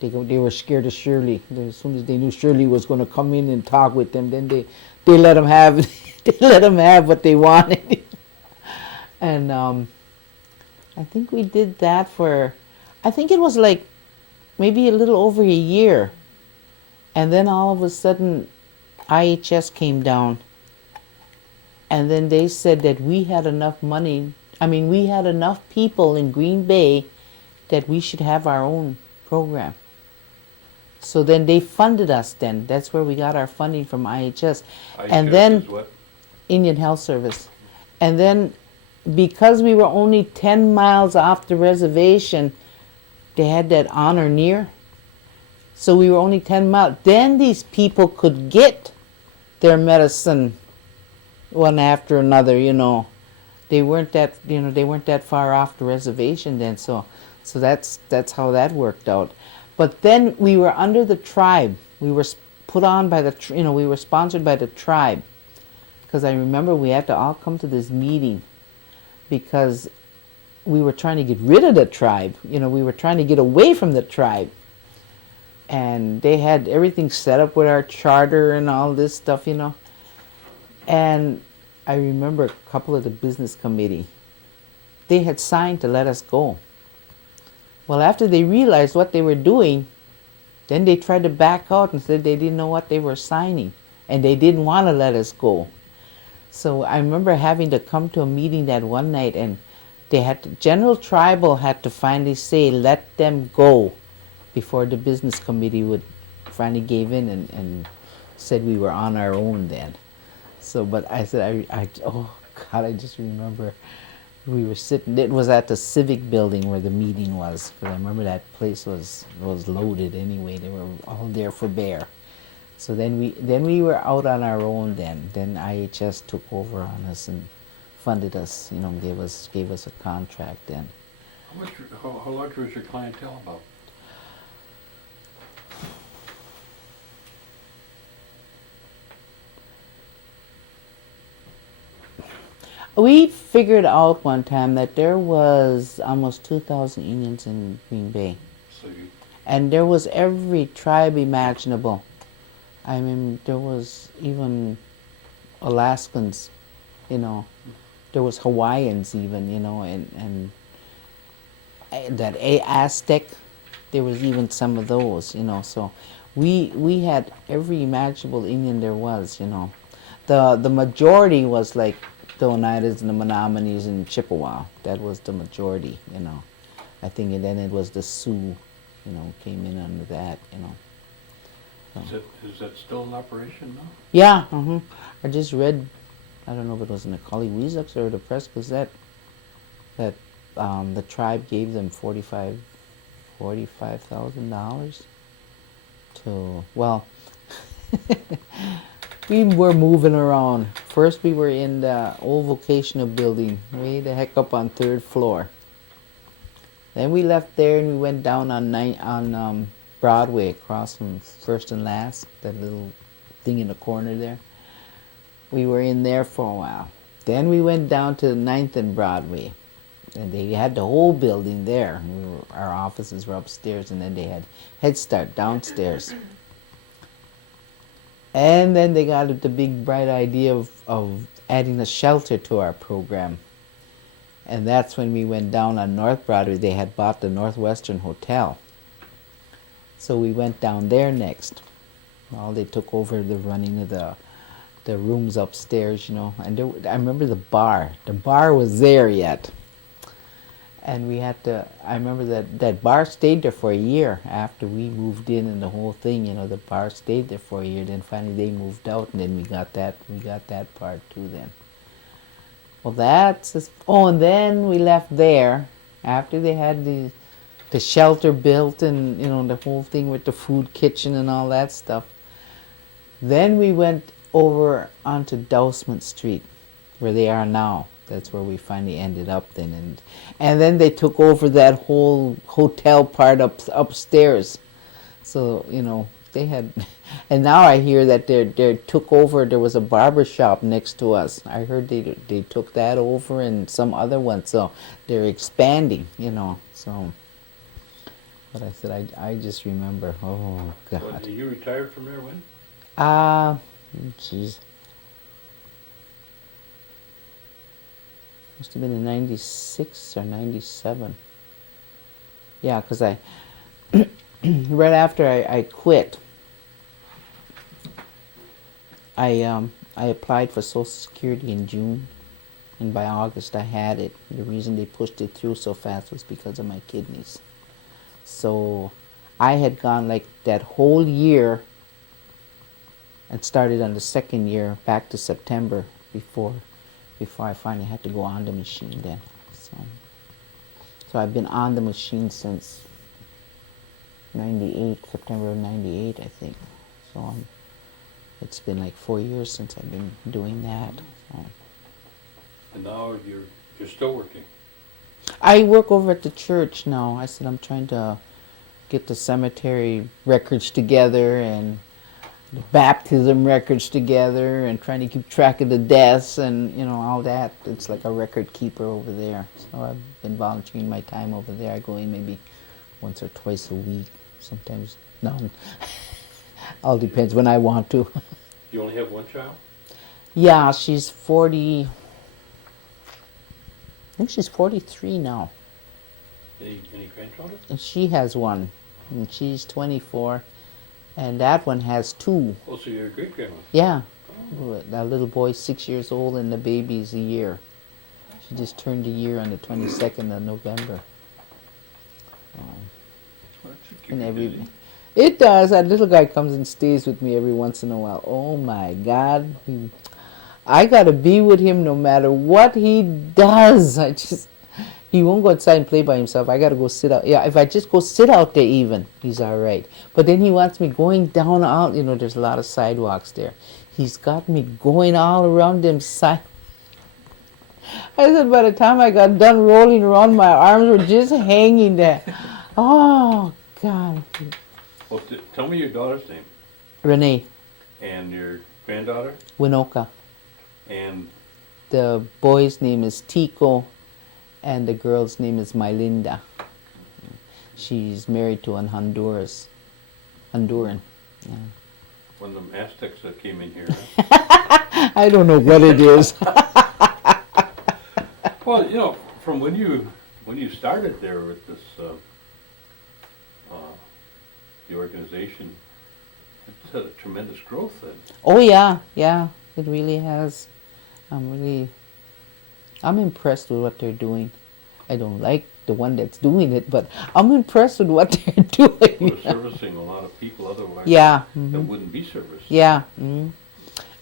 They were scared of Shirley. As soon as they knew Shirley was going to come in and talk with them, then they let them have what they wanted. And I think we did that for, I think it was like maybe a little over a year. And then all of a sudden, IHS came down, and then they said that we had enough money. I mean, we had enough people in Green Bay that we should have our own program. So then they funded us then. That's where we got our funding from IHS. And IHS then is what? Indian Health Service. And then because we were only 10 miles off the reservation, they had that honor near. So we were only 10 miles. Then these people could get their medicine one after another, you know. They weren't that, you know, they weren't that far off the reservation then. So that's how that worked out. But then we were under the tribe. We were put on by the, you know, we were sponsored by the tribe. Because I remember we had to all come to this meeting because we were trying to get rid of the tribe. You know, we were trying to get away from the tribe. And they had everything set up with our charter and all this stuff, you know. And I remember a couple of the business committee, they had signed to let us go. Well, after they realized what they were doing, then they tried to back out and said they didn't know what they were signing. And they didn't want to let us go. So I remember having to come to a meeting that one night, and they had to, General Tribal had to finally say, let them go, before the business committee would finally gave in and said we were on our own then. So, but I said, oh God, I just remember we were sitting, it was at the Civic building where the meeting was, because I remember that place was loaded anyway. They were all there for bear. So then we were out on our own then. Then IHS took over on us and funded us, you know, gave us a contract then. How large was your clientele about? We figured out one time that there was almost 2,000 Indians in Green Bay. So you, And there was every tribe imaginable. I mean, there was even Alaskans, you know. There was Hawaiians even, you know, and that Aztec, there was even some of those, you know. So we had every imaginable Indian there was, you know. The majority was like the Oneidas and the Menominees and Chippewa. That was the majority, you know. I think, and then it was the Sioux, you know, came in under that, you know. is that still in operation now? Yeah, I just read, I don't know if it was in the Kali Weezuks or the Press Gazette, that the tribe gave them $45,000 to, well, we were moving around. First we were in the old vocational building, way the heck up on 3rd floor. Then we left there and we went down on Broadway, across from First and Last, that little thing in the corner there. We were in there for a while. Then we went down to 9th and Broadway, and they had the whole building there. Our offices were upstairs, and then they had Head Start downstairs. And then they got the big bright idea of adding a shelter to our program. And that's when we went down on North Broadway. They had bought the Northwestern Hotel. So we went down there next. Well, they took over the running of the rooms upstairs, you know. And I remember the bar. The bar was there yet. And we had to, I remember that bar stayed there for a year after we moved in, and the whole thing, you know, the bar stayed there for a year. Then finally they moved out, and then we got that part too then. Well, and then we left there after they had the shelter built, and, you know, the whole thing with the food kitchen and all that stuff. Then we went over onto Dousman Street, where they are now. That's where we finally ended up then, and then they took over that whole hotel part upstairs. So, you know, they had, and now I hear that they took over. There was a barber shop next to us. I heard they took that over, and some other one. So they're expanding, you know. So, but I said I just remember. Oh God. Well, you retired from there when? Jeez. Must have been in 96 or 97. Yeah, because right after I quit, I applied for Social Security in June, and by August I had it. The reason they pushed it through so fast was because of my kidneys. So I had gone like that whole year and started on the second year back to September before I finally had to go on the machine then. So I've been on the machine since 98, September of 98, I think. So it's been like 4 years since I've been doing that. So. And now you're still working. I work over at the church now. I said I'm trying to get the cemetery records together and the baptism records together and trying to keep track of the deaths and all that. It's like a record keeper over there. So I've been volunteering my time over there. I go in maybe once or twice a week, sometimes none. All depends when I want to. You only have one child? Yeah, she's 40. I think she's 43 now. Any grandchildren? And she has one. And she's 24. And that one has 2. Oh, so you're a great grandma. Yeah. That little boy's 6 years old and the baby's a year. She just turned a year on the 22nd of November. And it does. That little guy comes and stays with me every once in a while. Oh my God. I gotta be with him no matter what he does. He won't go outside and play by himself. I gotta go sit out. Yeah, if I just go sit out there even, he's all right. But then he wants me going down out. There's a lot of sidewalks there. He's got me going all around them side. I said by the time I got done rolling around, my arms were just hanging there. Oh, God. Well, tell me your daughter's name. Renee. And your granddaughter? Winoka. And the boy's name is Tico, and the girl's name is Mylinda. She's married to an Honduran. Yeah. One of them Aztecs that came in here. I don't know what it is. Well, from when you started there with this the organization, it's had a tremendous growth then. Oh yeah, it really has. I'm impressed with what they're doing. I don't like the one that's doing it, but I'm impressed with what they're doing. We're servicing a lot of people otherwise that wouldn't be serviced. Yeah.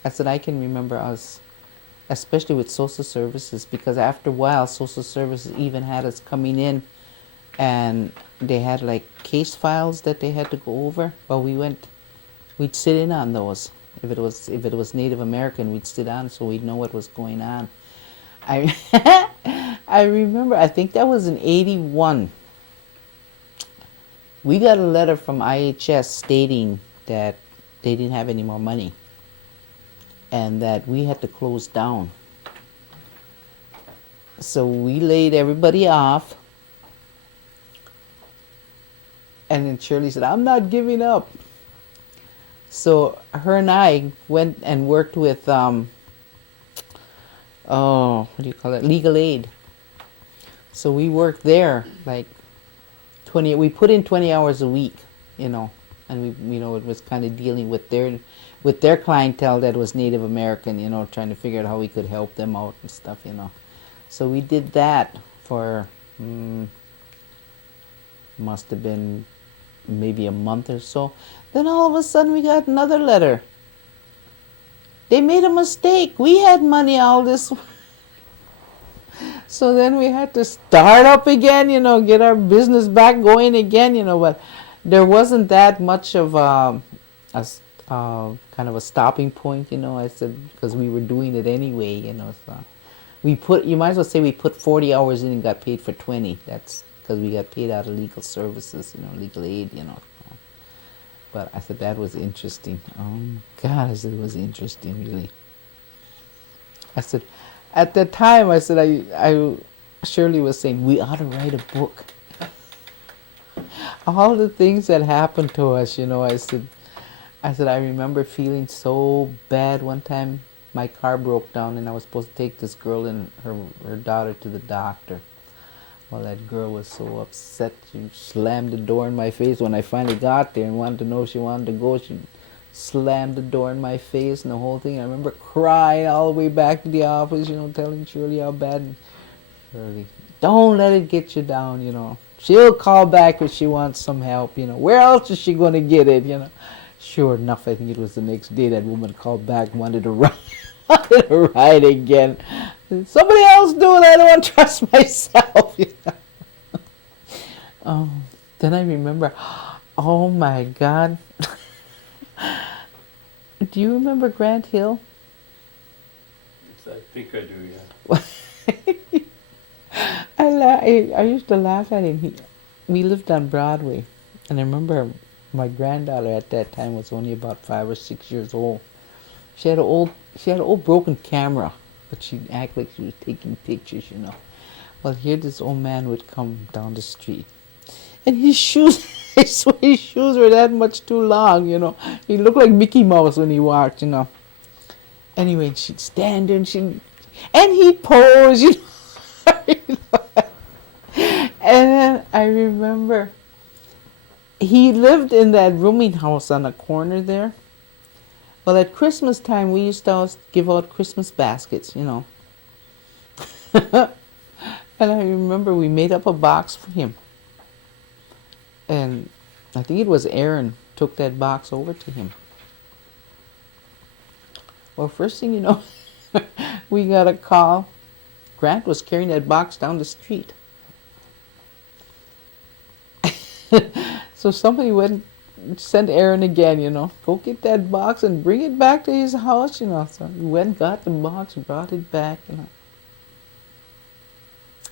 I said I can remember us, especially with social services, because after a while social services even had us coming in and they had like case files that they had to go over. Well, we'd sit in on those. If it was Native American, we'd sit on so we'd know what was going on. I remember, I think that was in 81. We got a letter from IHS stating that they didn't have any more money and that we had to close down. So we laid everybody off. And then Shirley said, I'm not giving up. So her and I went and worked with, legal aid. So we worked there like 20, we put in 20 hours a week, and it was kind of dealing with their clientele that was Native American, trying to figure out how we could help them out and stuff, So we did that for, must have been maybe a month or so. Then all of a sudden we got another letter. They made a mistake. We had money all this. So then we had to start up again, get our business back going again, but there wasn't that much of kind of a stopping point, I said, because we were doing it anyway, so you might as well say we put 40 hours in and got paid for 20. That's because we got paid out of legal services, legal aid, But I said, that was interesting. Oh, God, I said, it was interesting, really. I said, at that time, I said, I Shirley was saying, we ought to write a book. All the things that happened to us, I said, I remember feeling so bad one time. My car broke down, and I was supposed to take this girl and her daughter to the doctor. Well, that girl was so upset. She slammed the door in my face when I finally got there and wanted to know if she wanted to go. She slammed the door in my face and the whole thing. I remember crying all the way back to the office, telling Shirley how bad. And Shirley, don't let it get you down. She'll call back if she wants some help, Where else is she going to get it. Sure enough, I think it was the next day that woman called back, wanted to ride, wanted to ride again. Somebody else do it, I don't want to trust myself. Oh, then I remember, oh my God. Do you remember Grant Hill? I think I do, yeah. I used to laugh at him. We lived on Broadway, and I remember my granddaughter at that time was only about 5 or 6 years old. She had an old broken camera, but she'd act like she was taking pictures. Well, here this old man would come down the street, and his shoes, I swear his shoes were that much too long, He looked like Mickey Mouse when he walked, Anyway, she'd stand there and he'd pose, And then I remember he lived in that rooming house on the corner there. Well, at Christmas time, we used to always give out Christmas baskets, And I remember we made up a box for him. And I think it was Aaron took that box over to him. Well, first thing you know, we got a call. Grant was carrying that box down the street. So somebody went and sent Aaron again, Go get that box and bring it back to his house, So he went, got the box, brought it back,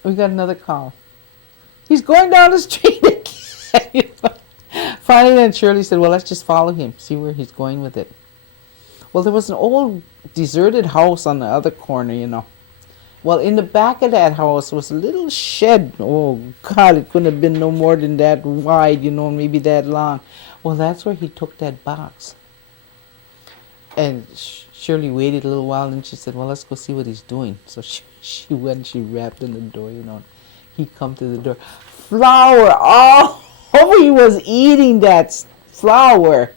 We got another call. He's going down the street again. Finally, then Shirley said, well, let's just follow him, see where he's going with it. Well, there was an old deserted house on the other corner, Well, in the back of that house was a little shed. Oh, God, it couldn't have been no more than that wide, maybe that long. Well, that's where he took that box. And Shirley waited a little while, and she said, well, let's go see what he's doing. So she went, she rapped on the door, He come to the door. Flour all over. He was eating that flour.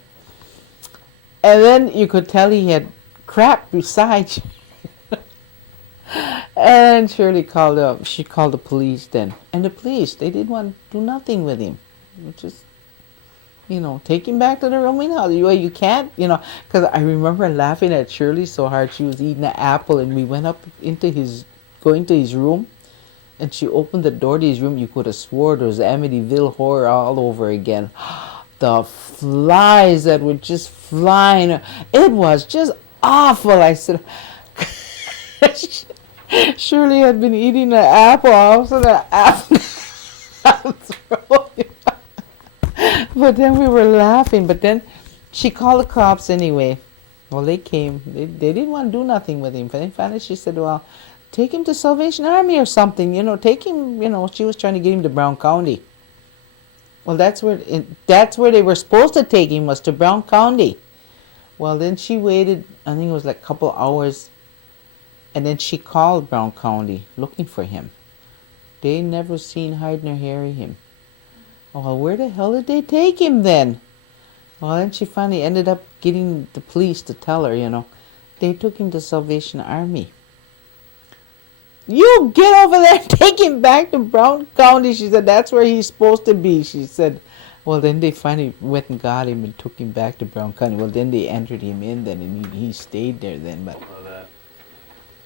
And then you could tell he had crap beside. And Shirley called the police then. And the police, they didn't want to do nothing with him. Just, take him back to the rooming house. You can't, because I remember laughing at Shirley so hard. She was eating an apple, and we went up going to his room, and she opened the door to his room. You could have swore there was Amityville Horror all over again. The flies that were just flying. It was just awful. I said, Shirley had been eating an apple. All of a sudden, an apple. But then we were laughing. But then she called the cops anyway. Well, they came. They didn't want to do nothing with him. But then finally she said, well, take him to Salvation Army or something. Take him, she was trying to get him to Brown County. Well, that's where they were supposed to take him, was to Brown County. Well, then she waited, I think it was like a couple hours, and then she called Brown County looking for him. They never seen hide nor harry him. Well, where the hell did they take him then? Well, then she finally ended up getting the police to tell her, They took him to Salvation Army. You get over there and take him back to Brown County. She said, that's where he's supposed to be. She said, well, then they finally went and got him and took him back to Brown County. Well, then they entered him in then, and he stayed there then. But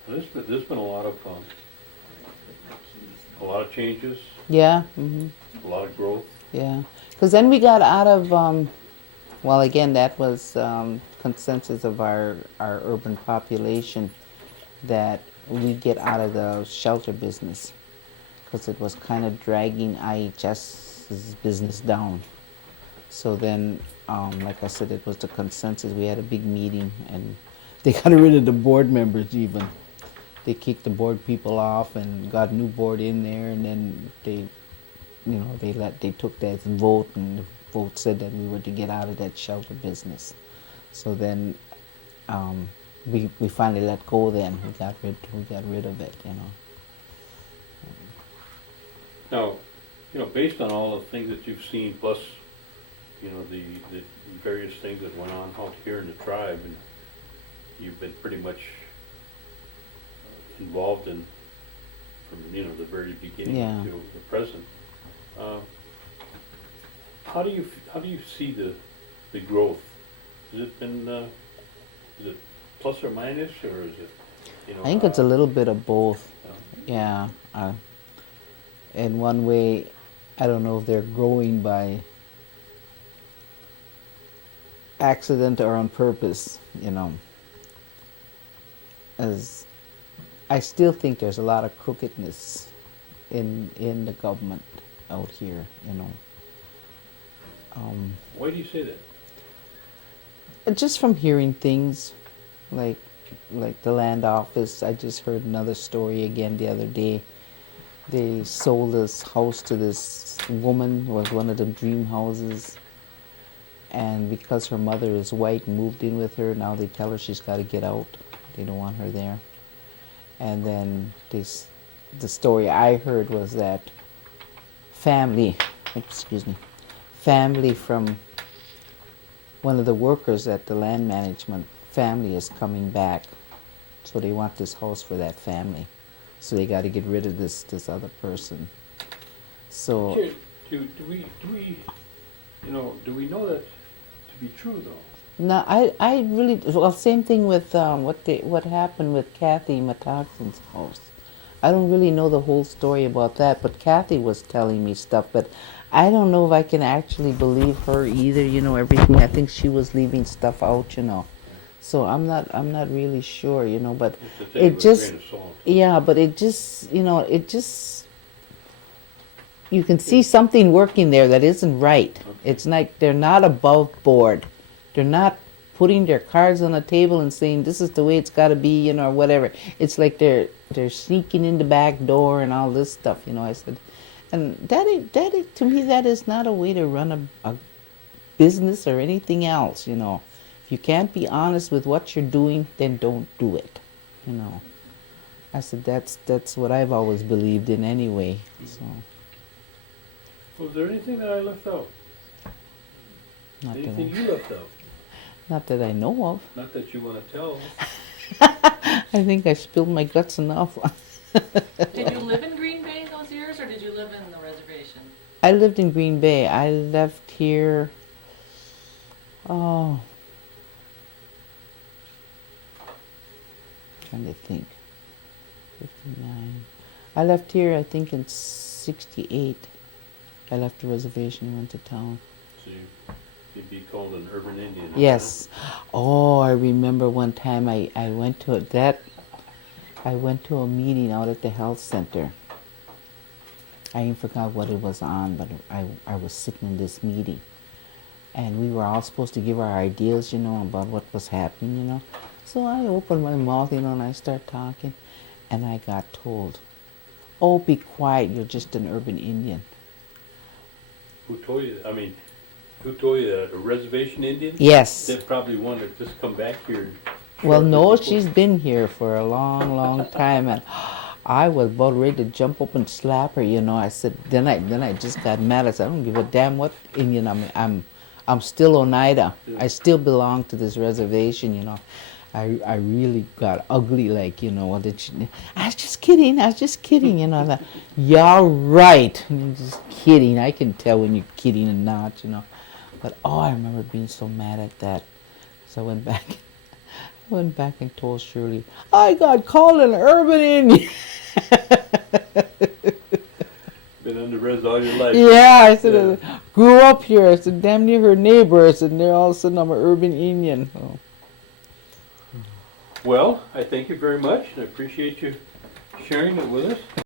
There's been a lot of changes. Yeah. Mm-hmm. A lot of growth. Yeah. Because then we got out of, well, again, that was consensus of our urban population, that we get out of the shelter business, because it was kind of dragging IHS's business down. So then, like I said, it was the consensus. We had a big meeting, and they got rid of the board members even. They kicked the board people off and got a new board in there, and then they took that vote, and the vote said that we were to get out of that shelter business. So then, we finally let go. Then we got rid of it. Now, based on all the things that you've seen, plus, you know, the various things that went on out here in the tribe, and you've been pretty much involved in, from, you know, the very beginning Yeah. to the present. How do you see the growth? Has it been, is it plus or minus, or is it, you know? I think it's a little bit of both. Yeah. In one way, I don't know if they're growing by accident or on purpose, you know. As I still think there's a lot of crookedness in the government out here, you know. Why do you say that? Just from hearing things like the land office. I just heard another story again the other day. They sold this house to this woman. It was one of them dream houses, and because her mother is white and moved in with her, now they tell her she's got to get out. They don't want her there. And then the story I heard was that family from one of the workers at the land management family is coming back, so they want this house for that family, so they got to get rid of this other person. So Do we you know, do we know that to be true though? no, I really, well, same thing with what happened with Kathy Matoxin's house. I don't really know the whole story about that, but Kathy was telling me stuff, but I don't know if I can actually believe her either, you know, everything. I think she was leaving stuff out, you know. So I'm not really sure, you know, but It's a thing it with just, a grain of salt. yeah, but it just, you know, you can see something working there that isn't right. It's like they're not above board. They're not putting their cards on the table and saying this is the way it's got to be, you know, or whatever. It's like they're sneaking in the back door and all this stuff, you know. I said, and to me, that is not a way to run a business or anything else, you know. If you can't be honest with what you're doing, then don't do it, you know. I said that's what I've always believed in anyway. So Was there anything that I left out? not that Anything I, you left out? not that I know of. Not that you want to tell. I think I spilled my guts enough. Did you live in Green Bay those years, or did you live in the reservation? I lived in Green Bay. I left here, oh, trying to think, 59. I left here, I think, in 68. I left the reservation and went to town. So you'd be called an urban Indian. huh? Yes. Oh, I remember one time I went to I went to a meeting out at the health center. I even forgot what it was on, but I was sitting in this meeting. And we were all supposed to give our ideas, you know, about what was happening, you know. So I opened my mouth, you know, and I start talking. And I got told, oh, be quiet, you're just an urban Indian. Who told you that? I mean, who told you that? A reservation Indian? Yes. They probably wanted to just come back here. Well, shortly no, before. she's been here for a long, long time, and I was about ready to jump up and slap her. You know, I said. Then I just got mad. I said, I don't give a damn what Indian I'm still Oneida. I still belong to this reservation. You know, I really got ugly. Like, you know, what did she? I was just kidding. You know, I thought, yeah, right. I'm just kidding. I can tell when you're kidding and not. You know, but oh, I remember being so mad at that. So I went back. I went back and told Shirley, I got called an urban Indian. Been on the res all your life. Yeah, I said, Yeah. I grew up here. I said, damn near her neighbor. I said, and all of a sudden I'm an urban Indian. Oh. Well, I thank you very much, and I appreciate you sharing it with us.